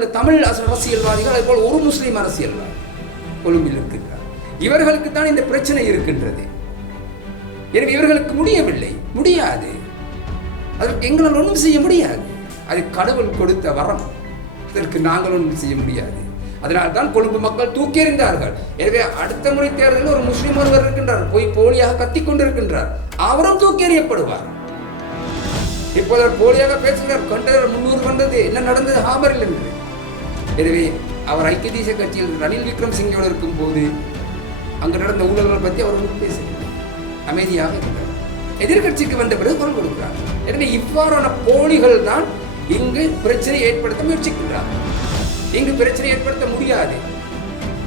தமிழ் அரசியல்வாதிகள் அதுபோல் ஒரு முஸ்லீம் அரசியல்வாதி கொழும்பில் இருக்கின்றார். இவர்களுக்கு தான் இந்த பிரச்சனை இருக்கின்றது. எனவே இவர்களுக்கு முடியவில்லை முடியாது. அதற்கு எங்களால் ஒன்றும் செய்ய முடியாது. அது கடவுள் கொடுத்த வரம். இதற்கு நாங்கள் ஒன்றும் செய்ய முடியாது. அதனால் தான் கொழும்பு மக்கள் தூக்கி எறிந்தார்கள் எனவே அடுத்த முறை தேர்தலில் ஒரு முஸ்லீம் ஒருவர் இருக்கின்றார். போய் போலியாக கத்திக் கொண்டிருக்கின்றார். அவரும் தூக்கி எறியப்படுவார் இப்போது போலியாக பேசுகிறார். கண்டவர் முன்னூறு வந்தது. என்ன நடந்தது? ஹாமரில் என்று எனவே அவர் ஐக்கிய தேசிய கட்சியில் ரணில் விக்ரம் சிங்கோடு இருக்கும்போது அங்கு நடந்த ஊழல்கள் பற்றி அவர் ஒன்றும் பேசவில்லை அமைதியாக இருக்கிறார் எதிர்கட்சிக்கு வந்த பிறகு குரல் கொடுக்கிறார். எனவே இவ்வாறான போலிகள் தான் இங்கு பிரச்சனை ஏற்படுத்த முயற்சிக்கின்றார். இங்கு பிரச்சனை ஏற்படுத்த முடியாது.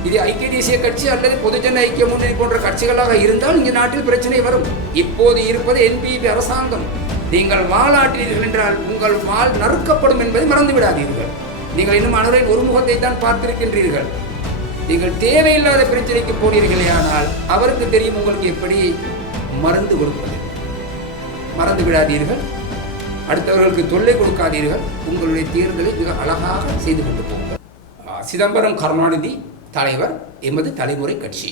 இது ஐக்கிய தேசிய கட்சி அல்லது பொதுஜன ஐக்கிய முன்னணி போன்ற கட்சிகளாக இருந்தால் இங்கு நாட்டில் பிரச்சனை வரும். இப்போது இருப்பது என்பிபி அரசாங்கம். நீங்கள் வாழாட்டினீர்கள் என்றால் உங்கள் வாழ் நறுக்கப்படும் என்பதை மறந்து விடாதீர்கள் நீங்கள் இன்னும் அனுரின் ஒரு முகத்தை தான் பார்த்திருக்கின்றீர்கள். நீங்கள் தேவையில்லாத பிரச்சனைக்கு போனீர்களே ஆனால் அவருக்கு தெரியும் உங்களுக்கு எப்படி மறந்து கொடுப்பது. மறந்து விடாதீர்கள். அடுத்தவர்களுக்கு தொல்லை கொடுக்காதீர்கள். உங்களுடைய தேர்தலை மிக அழகாக செய்து கொண்டு போங்கள் சிதம்பரம் கருணாநிதி தலைவர் எமது தலைமுறை கட்சி.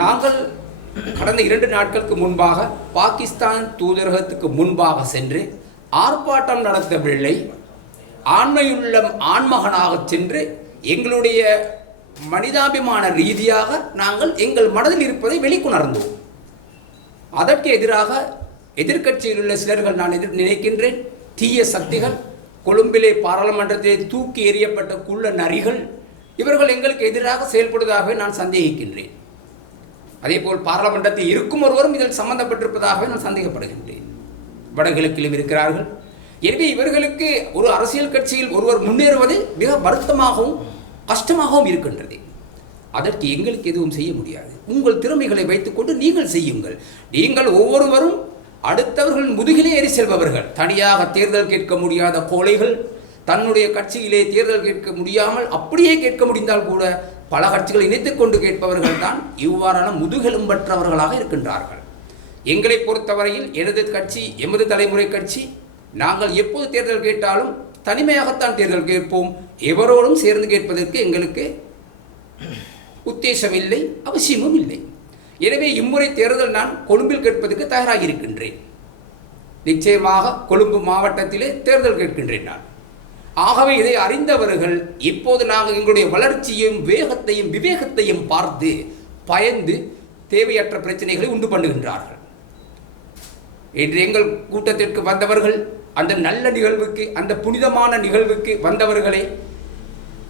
நாங்கள் கடந்த இரண்டு நாட்களுக்கு முன்பாக பாகிஸ்தான் தூதரகத்துக்கு முன்பாக சென்று ஆர்ப்பாட்டம் நடத்தவில்லை. ஆண்மையுள்ளம் ஆண்மகனாக சென்று எங்களுடைய மனிதாபிமான ரீதியாக நாங்கள் எங்கள் மனதில் இருப்பதை வெளிக்கொணர்ந்தோம். அதற்கு எதிராக எதிர்க்கட்சியில் உள்ள சிலர்கள் நான் எதிர் நினைக்கின்றேன். தீய சக்திகள் கொழும்பிலே பாராளுமன்றத்திலே தூக்கி எறியப்பட்ட குள்ள நரிகள் இவர்கள் எங்களுக்கு எதிராக செயல்படுவதாகவே நான் சந்தேகிக்கின்றேன். அதேபோல் பாராளுமன்றத்தில் இருக்கும் ஒருவரும் இதில் சம்பந்தப்பட்டிருப்பதாகவே நான் சந்தேகப்படுகின்றேன். வடகிழக்கிலும் இருக்கிறார்கள். எனவே இவர்களுக்கு ஒரு அரசியல் கட்சியில் ஒருவர் முன்னேறுவது மிக வருத்தமாகவும் கஷ்டமாகவும் இருக்கின்றது. அதற்கு எங்களுக்கு எதுவும் செய்ய முடியாது. உங்கள் திறமைகளை வைத்துக்கொண்டு நீங்கள் செய்யுங்கள். நீங்கள் ஒவ்வொருவரும் அடுத்தவர்கள் முதுகிலே ஏறி செல்பவர்கள். தனியாக தேர்தல் கேட்க முடியாத கோழைகள் தன்னுடைய கட்சியிலே தேர்தல் கேட்க முடியாமல் அப்படியே கேட்க முடிந்தால் கூட பல கட்சிகளை இணைத்துக்கொண்டு கேட்பவர்கள் தான் இவ்வாறான முதுகெலும்பற்றவர்களாக இருக்கின்றார்கள். எங்களை பொறுத்தவரையில் எனது கட்சி எமது தலைமுறை கட்சி நாங்கள் எப்போது தேர்தல் கேட்டாலும் தனிமையாகத்தான் தேர்தல் கேட்போம். எவரோடும் சேர்ந்து கேட்பதற்கு எங்களுக்கு உத்தேசம் இல்லை அவசியமும் இல்லை. எனவே இம்முறை தேர்தல் நான் கொழும்பில் கேட்பதற்கு தயாராக இருக்கின்றேன். நிச்சயமாக கொழும்பு மாவட்டத்திலே தேர்தல் கேட்கின்றேன் நான். ஆகவே இதை அறிந்தவர்கள் இப்போது நாங்கள் எங்களுடைய வளர்ச்சியையும் வேகத்தையும் விவேகத்தையும் பார்த்து பயந்து தேவையற்ற பிரச்சனைகளை உண்டு பண்ணுகின்றார்கள். இன்று எங்கள் கூட்டத்திற்கு வந்தவர்கள் அந்த நல்ல நிகழ்வுக்கு அந்த புனிதமான நிகழ்வுக்கு வந்தவர்களை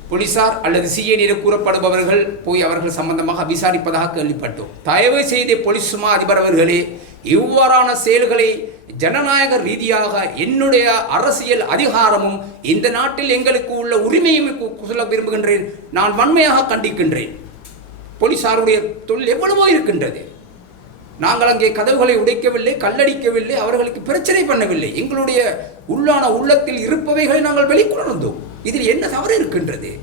போலீசார் அல்லது சிஐடியில் கூறப்படுபவர்கள் போய் அவர்கள் சம்பந்தமாக விசாரிப்பதாக கேள்விப்பட்டோம். தயவு செய்து போலீஸ் சுமா அதிபர் அவர்களே இவ்வாறான செயல்களை ஜனநாயக ரீதியாக என்னுடைய அரசியல் அதிகாரமும் இந்த நாட்டில் எங்களுக்கு உள்ள உரிமையும் சொல்ல விரும்புகின்றேன். நான் வன்மையாக கண்டிக்கின்றேன். போலீசாருடைய தொழில் எவ்வளவோ இருக்கின்றது. நாங்கள் அங்கே கதவுகளை உடைக்கவில்லை கல்லடிக்கவில்லை அவர்களுக்கு பிரச்சனை பண்ணவில்லை. எங்களுடைய உள்ளான உள்ளத்தில் இருப்பவைகளை நாங்கள் வெளிக்கொணர்ந்தோம். இதில் என்ன தவறு இருக்கின்றது?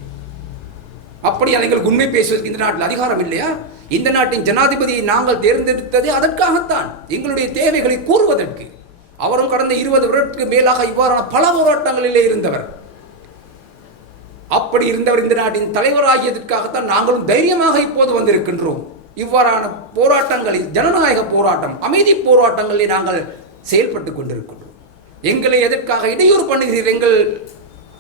அப்படி எங்களுக்கு உண்மை பேசுவதற்கு இந்த நாட்டில் அதிகாரம் இல்லையா? இந்த நாட்டின் ஜனாதிபதியை நாங்கள் தேர்ந்தெடுத்தது அதற்காகத்தான். எங்களுடைய தேவைகளை கூறுவதற்கு. அவரும் கடந்த இருபது வருடத்துக்கு மேலாக இவ்வாறான பல போராட்டங்களிலே இருந்தவர். அப்படி இருந்தவர் இந்த நாட்டின் தலைவராகியதற்காகத்தான் நாங்களும் தைரியமாக இப்போது வந்திருக்கின்றோம். இவ்வாறான போராட்டங்களில் ஜனநாயக போராட்டம் அமைதி போராட்டங்களில் நாங்கள் செயல்பட்டு கொண்டிருக்கின்றோம் எங்களை எதற்காக இடையூறு பண்ணுகிறீர்கள் எங்கள்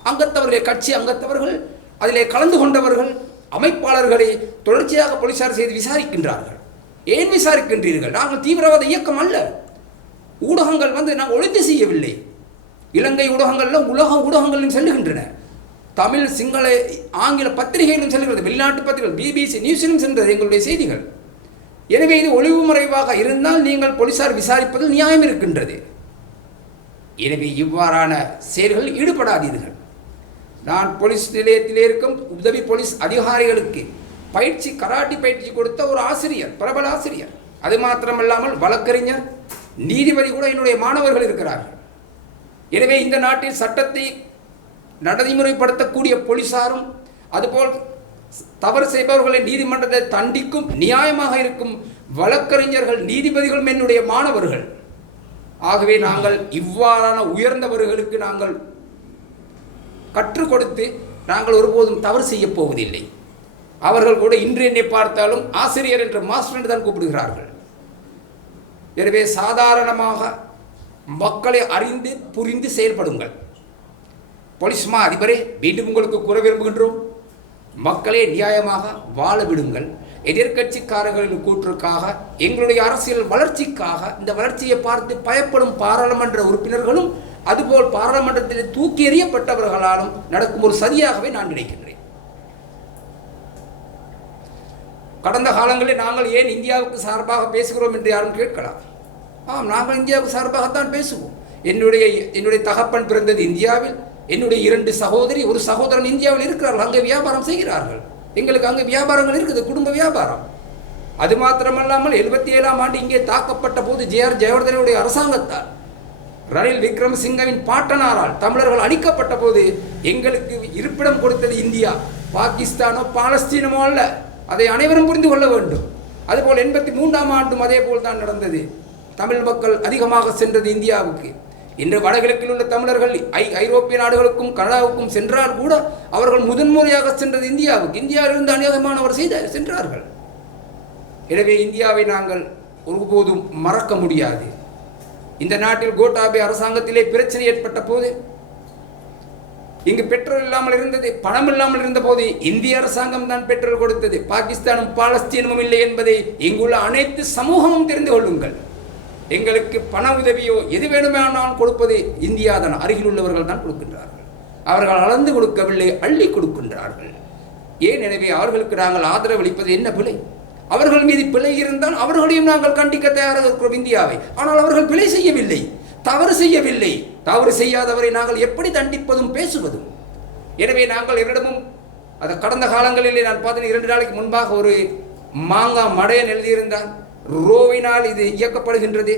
அங்கத்தவர்களே கட்சி அங்கத்தவர்கள் அதிலே கலந்து கொண்டவர்கள் அமைப்பாளர்களை தொடர்ச்சியாக போலீசார் செய்து விசாரிக்கின்றார்கள். ஏன் விசாரிக்கின்றீர்கள்? நாங்கள் தீவிரவாத இயக்கம் அல்ல. ஊடகங்கள் வந்து நாங்கள் ஒழித்து செய்யவில்லை. இலங்கை ஊடகங்கள்ல உலக ஊடகங்களிலும் செல்லுகின்றன. தமிழ் சிங்கள ஆங்கில பத்திரிகைகளும் செல்கிறது. வெளிநாட்டு பத்திரிகைகள் பிபிசி நியூஸிலும் சென்றது எங்களுடைய செய்திகள். எனவே இது ஒளிவு மறைவாக இருந்தால் நீங்கள் போலீசார் விசாரிப்பதில் நியாயம் இருக்கின்றது. எனவே இவ்வாறான செயல்களில் ஈடுபடாதீர்கள். நான் போலீஸ் நிலையத்திலே இருக்கும் உதவி போலீஸ் அதிகாரிகளுக்கு பயிற்சி கராட்டி பயிற்சி கொடுத்த ஒரு ஆசிரியர் பிரபல ஆசிரியர். அது மாத்திரமல்லாமல் வழக்கறிஞர் நீதிபதி கூட என்னுடைய மாணவர்கள் இருக்கிறார்கள். எனவே இந்த நாட்டில் சட்டத்தை நடைமுறைப்படுத்தக்கூடிய போலீசாரும் அதுபோல் தவறு செய்பவர்களை நீதிமன்றத்தை தண்டிக்கும் நியாயமாக இருக்கும் வழக்கறிஞர்கள் நீதிபதிகளும் என்னுடைய மாணவர்கள். ஆகவே நாங்கள் இவ்வாறான உயர்ந்தவர்களுக்கு நாங்கள் கற்றுக் கொடுத்து நாங்கள் ஒருபோதும் தவறு செய்யப் போவதில்லை. அவர்கள் கூட இன்று என்னை பார்த்தாலும் ஆசிரியர் என்று மாஸ்டர் என்று தான் கூப்பிடுகிறார்கள். எனவே சாதாரணமாக மக்களை அறிந்து புரிந்து செயல்படுங்கள். போலீஸ்மா அதிபரே மீண்டும் உங்களுக்கு கூற விரும்புகின்றோம். மக்களே நியாயமாக வாழ விடுங்கள். எதிர்க்கட்சிக்காரர்களின் கூற்றுக்காக எங்களுடைய அரசியல் வளர்ச்சிக்காக இந்த வளர்ச்சியை பார்த்து பயப்படும் பாராளுமன்ற உறுப்பினர்களும் அதுபோல் பாராளுமன்றத்தில் தூக்கி எறியப்பட்டவர்களாலும் நடக்கும் ஒரு சதியாகவே நான் நினைக்கின்றேன். கடந்த காலங்களில் நாங்கள் ஏன் இந்தியாவுக்கு சார்பாக பேசுகிறோம் என்று யாரும் கேட்கலாம். ஆம் நாங்கள் இந்தியாவுக்கு சார்பாகத்தான் பேசுவோம். என்னுடைய என்னுடைய தகப்பன் பிறந்தது இந்தியாவில். என்னுடைய இரண்டு சகோதரி ஒரு சகோதரன் இந்தியாவில் இருக்கிறார்கள் அங்கே வியாபாரம் செய்கிறார்கள். எங்களுக்கு அங்கே வியாபாரங்கள் இருக்குது குடும்ப வியாபாரம். அது மாத்திரமல்லாமல் எழுபத்தி ஏழாம் ஆண்டு இங்கே தாக்கப்பட்ட போது ஜே ஆர் ஜெயவர்தனுடைய அரசாங்கத்தால் ரணில் விக்ரமசிங்கவின் பாட்டனாரால் தமிழர்கள் அழிக்கப்பட்ட போது எங்களுக்கு இருப்பிடம் கொடுத்தது இந்தியா. பாகிஸ்தானோ பாலஸ்தீனமோ அல்ல. அதை அனைவரும் புரிந்து கொள்ள வேண்டும். அதுபோல் எண்பத்தி மூன்றாம் ஆண்டும் அதே போல் தான் நடந்தது. தமிழ் மக்கள் அதிகமாக சென்றது இந்தியாவுக்கு. இன்று வடகிழக்கில் உள்ள தமிழர்கள் ஐ ஐரோப்பிய நாடுகளுக்கும் கனடாவுக்கும் சென்றால் கூட அவர்கள் முதன்முறையாக சென்றது இந்தியாவுக்கு. இந்தியாவிலிருந்து அநேகமானவர் செய்த சென்றார்கள். எனவே இந்தியாவை நாங்கள் ஒருபோதும் மறக்க முடியாது. இந்த நாட்டில் கோட்டாபே அரசாங்கத்திலே பிரச்சனை ஏற்பட்ட போது இங்கு பெட்ரோல் இல்லாமல் இருந்தது பணம் இல்லாமல் இருந்த போது இந்திய அரசாங்கம் தான் பெட்ரோல் கொடுத்தது பாகிஸ்தானும் பாலஸ்தீனமும் இல்லை என்பதை இங்குள்ள அனைத்து சமூகமும் தெரிந்து கொள்ளுங்கள். எங்களுக்கு பண உதவியோ எது வேணுமானாலும் கொடுப்பது இந்தியா தான் அருகில் உள்ளவர்கள் தான் கொடுக்கின்றார்கள். அவர்கள் அளந்து கொடுக்கவில்லை அள்ளி கொடுக்கின்றார்கள். ஏன் எனவே அவர்களுக்கு நாங்கள் ஆதரவு அளிப்பது என்ன பிழை? அவர்கள் மீது பிழை இருந்தால் அவர்களையும் நாங்கள் கண்டிக்க தயாராக இருக்கிறோம் இந்தியாவை. ஆனால் அவர்கள் பிழை செய்யவில்லை தவறு செய்யவில்லை. தவறு செய்யாதவரை நாங்கள் எப்படி தண்டிப்பதும் பேசுவதும்? எனவே நாங்கள் இரண்டமும் அது கடந்த காலங்களிலே நான் பார்த்தேன் இரண்டு நாளைக்கு முன்பாக ஒரு மாங்கா மடையன் எழுதியிருந்தான். ரோவினால் இது இயக்கப்படுகின்றது.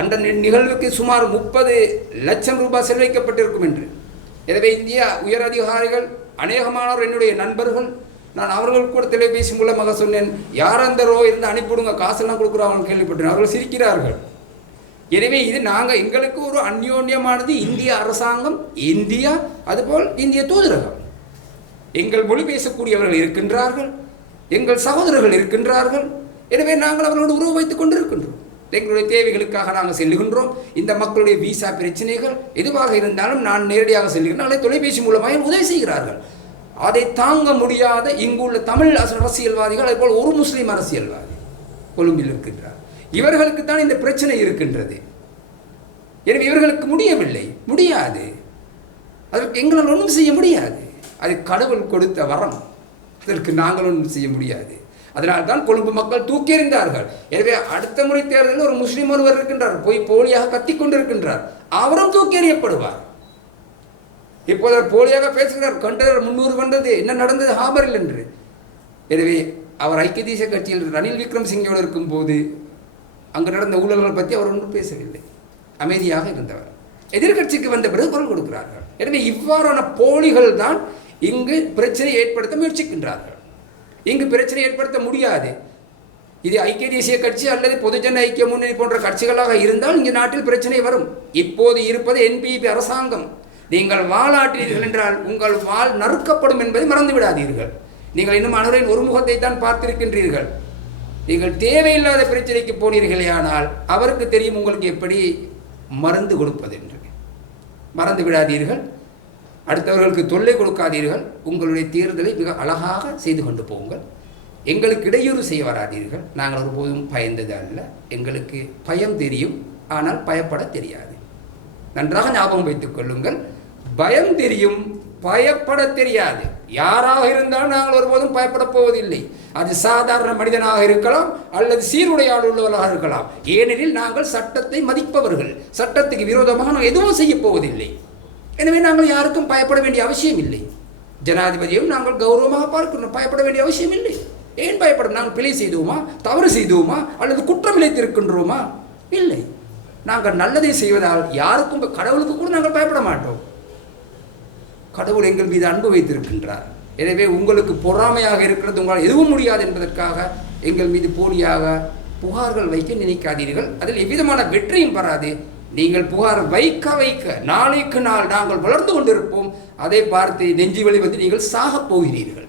அந்த நிகழ்வுக்கு சுமார் முப்பது லட்சம் ரூபாய் செலவழிக்கப்பட்டிருக்கும் என்று. எனவே இந்தியா உயர் அதிகாரிகள் அநேகமானோர் என்னுடைய நண்பர்கள் நான் அவர்கள் கூட தொலைபேசி மூலமாக சொன்னேன் யார் அந்த ரோ இருந்து அனுப்பிவிடுங்க காசெல்லாம் கொடுக்குறாங்கன்னு கேள்விப்பட்டேன். அவர்கள் சிரிக்கிறார்கள். எனவே இது நாங்கள் எங்களுக்கு ஒரு அந்யோன்யமானது இந்திய அரசாங்கம் இந்தியா அதுபோல் இந்திய தூதரகம். எங்கள் மொழி பேசக்கூடியவர்கள் இருக்கின்றார்கள் எங்கள் சகோதரர்கள் இருக்கின்றார்கள் எனவே நாங்கள் அவர்களோடு உறவு வைத்துக் கொண்டிருக்கின்றோம். எங்களுடைய தேவைகளுக்காக நாங்கள் செல்லுகின்றோம். இந்த மக்களுடைய விசா பிரச்சனைகள் எதுவாக இருந்தாலும் நான் நேரடியாக செல்லுகிறேன். அல்லது தொலைபேசி மூலமாக உதவி செய்கிறார்கள். அதை தாங்க முடியாத இங்குள்ள தமிழ் அரச- அரசியல்வாதிகள் அதுபோல் ஒரு முஸ்லீம் அரசியல்வாதி கொழும்பில் இருக்கின்றார். இவர்களுக்கு தான் இந்த பிரச்சனை இருக்கின்றது. எனவே இவர்களுக்கு முடியவில்லை. முடியாது. அதற்கு எங்களால் ஒன்றும் செய்ய முடியாது. அது கடவுள் கொடுத்த வரம். அதற்கு நாங்கள் ஒன்றும் செய்ய முடியாது. அதனால் தான் கொழும்பு மக்கள் தூக்கி எனவே அடுத்த முறை தேர்தலில் ஒரு முஸ்லீம் ஒருவர் இருக்கின்றார். போய் போலியாக கத்திக் கொண்டிருக்கின்றார். அவரும் தூக்கி எறியப்படுவார் இப்போது அவர் போலியாக பேசுகிறார். கண்டனர் முன்னூறு வந்தது. என்ன நடந்தது? ஹாபரில் என்று. எனவே அவர் ஐக்கிய தேசிய கட்சியில் ரணில் விக்ரம் சிங்கோடு இருக்கும்போது அங்கு நடந்த ஊழல்கள் பற்றி அவர் ஒன்றும் பேசவில்லை. அமைதியாக இருந்தவர். எதிர்க்கட்சிக்கு வந்த பிறகு குரல் கொடுக்கிறார்கள். எனவே இவ்வாறான போலிகள் தான் இங்கு பிரச்சனை ஏற்படுத்த முயற்சிக்கின்றார்கள். இங்கு பிரச்சனை ஏற்படுத்த முடியாது. இது ஐக்கிய தேசிய கட்சி அல்லது பொதுஜன ஐக்கிய முன்னணி போன்ற கட்சிகளாக இருந்தால் இங்கு நாட்டில் பிரச்சனை வரும். இப்போது இருப்பது என்பிபி அரசாங்கம். நீங்கள் வாளாட்டினீர்கள் என்றால் உங்கள் வாள் நறுக்கப்படும் என்பதை மறந்து விடாதீர்கள். நீங்கள் இன்னும் அனுரின் ஒரு முகத்தை தான் பார்த்திருக்கின்றீர்கள். நீங்கள் தேவையில்லாத பிரச்சனைக்கு போனீர்களே ஆனால் அவருக்கு தெரியும் உங்களுக்கு எப்படி மருந்து கொடுப்பது என்று. மறந்து விடாதீர்கள். அடுத்தவர்களுக்கு தொல்லை கொடுக்காதீர்கள். உங்களுடைய தேர்தலை மிக அழகாக செய்து கொண்டு போங்கள். எங்களுக்கு இடையூறு செய்ய வராதீர்கள். நாங்கள் ஒருபோதும் பயந்தது அல்ல. எங்களுக்கு பயம் தெரியும். ஆனால் பயப்பட தெரியாது. நன்றாக ஞாபகம் வைத்துக் கொள்ளுங்கள். பயம் தெரியும் பயப்பட தெரியாது. யாராக இருந்தாலும் நாங்கள் ஒருபோதும் பயப்பட போவதில்லை. அது சாதாரண மனிதனாக இருக்கலாம் அல்லது சீருடையால் உள்ளவர்களாக இருக்கலாம். ஏனெனில் நாங்கள் சட்டத்தை மதிப்பவர்கள். சட்டத்துக்கு விரோதமாக நாங்கள் எதுவும் செய்ய போவதில்லை. எனவே நாங்கள் யாருக்கும் பயப்பட வேண்டிய அவசியம் இல்லை ஜனாதிபதியும் நாங்கள் கௌரவமாக பார்க்கணும் பயப்பட வேண்டிய அவசியம் இல்லை ஏன் பயப்படும்? நாங்கள் பிழை செய்தோமா தவறு செய்தோமா அல்லது குற்றம் இழைத்திருக்கின்றோமா? இல்லை. நாங்கள் நல்லதை செய்வதால் யாருக்கும் கடவுளுக்கு கூட நாங்கள் பயப்பட மாட்டோம். கடவுள் எங்கள் மீது அன்பு வைத்திருக்கின்றார். எனவே உங்களுக்கு பொறாமையாக இருக்கிறது உங்களால் எதுவும் முடியாது என்பதற்காக எங்கள் மீது போலியாக புகார்கள் வைக்க நினைக்காதீர்கள். அதில் எவ்விதமான வெற்றியும் பெறாது. நீங்கள் புகார் வைக்க வைக்க நாளைக்கு நாள் நாங்கள் வளர்ந்து கொண்டிருப்போம். அதை பார்த்து நெஞ்சு வலி வந்து நீங்கள் சாகப் போகிறீர்கள்.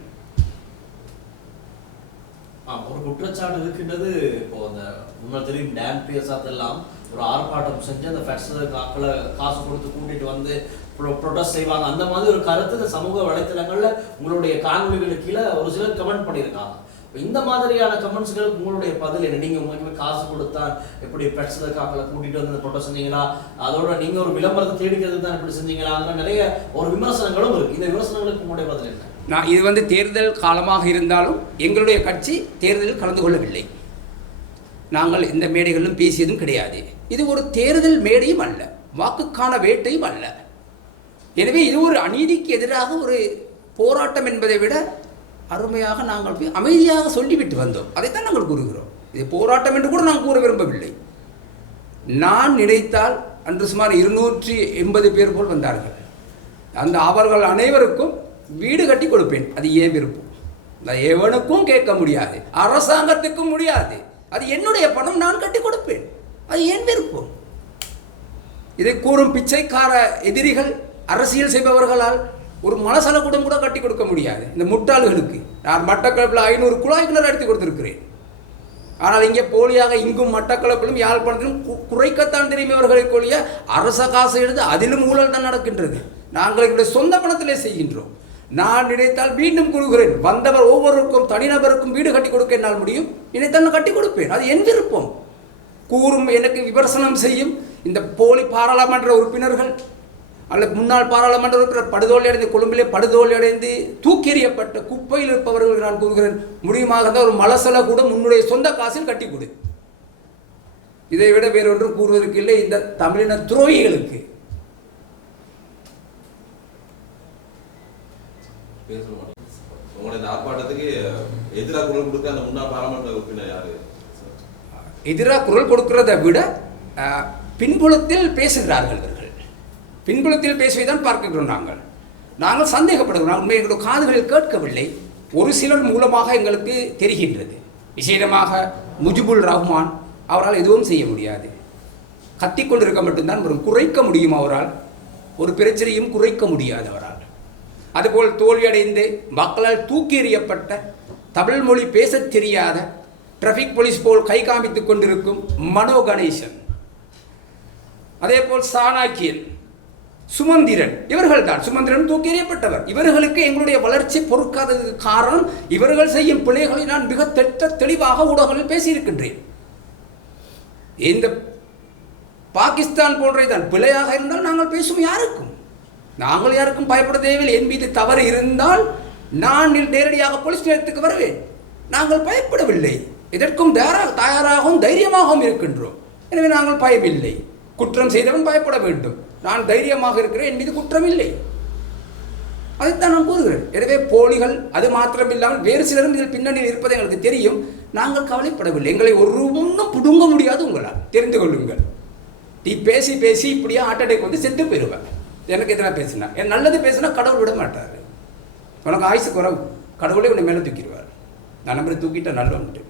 ஒரு குற்றச்சாட்டு இருக்கின்றது. இப்போ அந்த முன்னாள் தெரியும். டேம் பிஎஸ்ஆத் எல்லாம் ஒரு ஆர்ப்பாட்டம் செஞ்சு அந்த ஃபெட்ஸர் காக்களை காசு கொடுத்து கூட்டிட்டு வந்து ப்ரொடெஸ்ட் செய்வாங்க. அந்த மாதிரி ஒரு கருத்து இந்த சமூக வலைத்தளங்களில் உங்களுடைய காணொலிகளுக்கு கீழே ஒரு சிலர் கமெண்ட் பண்ணியிருக்காங்க. இந்த மாதிரியான கமெண்ட்ஸ்களுக்கு உங்களுடைய பதில் என்ன? நீங்க உங்களுக்கு காசு கொடுத்தா எப்படி பிரச்சனைக்காக்களை கூட்டிகிட்டு கூட்டிட்டு வந்து ப்ரொடெஸ்ட் செஞ்சீங்களா? அதோட நீங்க ஒரு விளம்பரத்தை தேடிக்கிறது தான் இப்படி செஞ்சீங்களா? அந்த நிறைய ஒரு விமர்சனங்களும் இருக்கு. இந்த விமர்சனங்களுக்கு உங்களுடைய பதில் என்ன? நான் இது வந்து தேர்தல் காலமாக இருந்தாலும் எங்களுடைய கட்சி தேர்தலில் கலந்து கொள்ளவில்லை. நாங்கள் இந்த மேடைகளிலும் பேசியதும் கிடையாது. இது ஒரு தேர்தல் மேடையும் அல்ல. வாக்குக்கான வேட்டையும் அல்ல. எனவே இது ஒரு அநீதிக்கு எதிராக ஒரு போராட்டம் என்பதை விட அருமையாக நாங்கள் போய் அமைதியாக சொல்லிவிட்டு வந்தோம். அதைத்தான் நாங்கள் கூறுகிறோம். இது போராட்டம் என்று கூட நான் கூற விரும்பவில்லை. நான் நினைத்தால் அன்று சுமார் இருநூற்றி எண்பது பேர் போல் வந்தார்கள். அந்த அவர்கள் அனைவருக்கும் வீடு கட்டி கொடுப்பேன். அது ஏன் விருப்பம்? நான் எவனுக்கும் கேட்க முடியாது. அரசாங்கத்துக்கும் முடியாது. அது என்னுடைய பணம் நான் கட்டி கொடுப்பேன். அது ஏன் விருப்பம்? இதை கூறும் பிச்சைக்கார எதிரிகள் அரசியல் செய்பவர்களால் ஒரு மலசல கூடம் கூட கட்டி கொடுக்க முடியாது. இந்த முட்டாள்களுக்கு. நான் மட்டக்களப்பில் ஐநூறு குழாய் கிணறு எடுத்து கொடுத்துருக்கிறேன். ஆனால் இங்கே போலியாக இங்கும் மட்டக்களப்பிலும் யாழ்ப்பாணத்திலும் கு- குறைக்கத்தான் தெரியும் அவர்களை ஒழிய அரச காசு எடுத்து அதிலும் ஊழல் தான் நடக்கின்றது. நாங்கள் எங்களுடைய சொந்த பணத்திலே செய்கின்றோம். நான் நினைத்தால் மீண்டும் கூறுகிறேன் வந்தவர் ஒவ்வொருவருக்கும் தனிநபருக்கும் வீடு கட்டி கொடுக்க என்னால் முடியும். நினைத்தால் நான் கட்டி கொடுப்பேன். அது என் விருப்பம். கூறும் எனக்கு விமர்சனம் செய்யும் இந்த போலி பாராளுமன்ற உறுப்பினர்கள் அல்லது முன்னாள் பாராளுமன்ற உறுப்பினர் படுதோல்வி அடைந்து கொழும்பிலே படுதோல்வி அடைந்து தூக்கி எறியப்பட்ட குப்பையில் இருப்பவர்களுக்கு நான் கூறுகிறேன். முடியுமாக இருந்தால் ஒரு மலசல கூட உன்னுடைய சொந்த காசில் கட்டி கொடு இதை விட வேறொன்றும் கூறுவதற்கு இல்லை. இந்த தமிழின துரோகிகளுக்கு. எதிராக குரல் கொடுக்க அந்த முன்னாள் பாராளுமன்ற உறுப்பினர் யாரு? எதிராக குரல் கொடுக்கிறதை விட பின்புலத்தில் பேசுகிறார்கள் பின்புலத்தில் பேசுவதை தான் பார்க்கிறோம் நாங்கள். நாங்கள் சந்தேகப்படுகிறோம். உண்மை எங்களுடைய காதுகளில் கேட்கவில்லை. ஒரு சிலர் மூலமாக எங்களுக்கு தெரிகின்றது. விசேடமாக முஜிபுல் ரஹ்மான் அவரால் எதுவும் செய்ய முடியாது. கத்திக்கொண்டிருக்க மட்டும்தான் வரும். குறைக்க முடியும் அவரால். ஒரு பிரச்சனையும் குறைக்க முடியாது அவரால். அதுபோல் தோல்வியடைந்து மக்களால் தூக்கி எறியப்பட்ட தமிழ் மொழி பேசத் தெரியாத டிராஃபிக் போலீஸ் போல் கை காமித்துக் கொண்டிருக்கும் மனோ கணேசன். அதேபோல் சாணாக்கியன். சுமந்திரன். இவர்கள் தான் சுமந்திரன் தூக்கி எறியப்பட்டவர் இவர்களுக்கு எங்களுடைய வளர்ச்சி பொறுக்காததுக்கு காரணம் இவர்கள் செய்யும் பிழைகளை நான் மிக தெட்ட தெளிவாக ஊடகங்களில் பேசியிருக்கின்றேன். இந்த பாகிஸ்தான் போன்றதான் பிழையாக இருந்தால் நாங்கள் பேசும் யாருக்கும்? நாங்கள் யாருக்கும் பயப்பட தேவையில்லை. என் மீது தவறு இருந்தால் நான் நேரடியாக போலீஸ் நிலையத்துக்கு வருவேன். நாங்கள் பயப்படவில்லை. இதற்கும் தயாராக தயாராகவும் தைரியமாகவும் இருக்கின்றோம். எனவே நாங்கள் பயமில்லை. குற்றம் செய்தவன் பயப்பட வேண்டும். நான் தைரியமாக இருக்கிறேன் என் மீது குற்றம் இல்லை அதைத்தான் நான் கூறுகிறேன். எனவே போலிகள் அது மாத்திரமில்லாமல் வேறு சிலரும் இதில் பின்னணியில் இருப்பது எங்களுக்கு தெரியும். நாங்கள் கவலைப்படவில்லை. எங்களை ஒரு ஒன்றும் பிடுங்க முடியாது உங்களால். தெரிந்து கொள்ளுங்கள். நீ பேசி பேசி இப்படியே ஹார்ட் வந்து செத்து போயிடுவேன் எனக்கு எதிராக பேசினா. என் நல்லது பேசினா கடவுள் விட மாட்டார். உனக்கு ஆயுசு குறைவு. கடவுளே உன்னை மேலே தூக்கிடுவார். நான் நம்பரை தூக்கிட்ட நல்லவன்ட்டு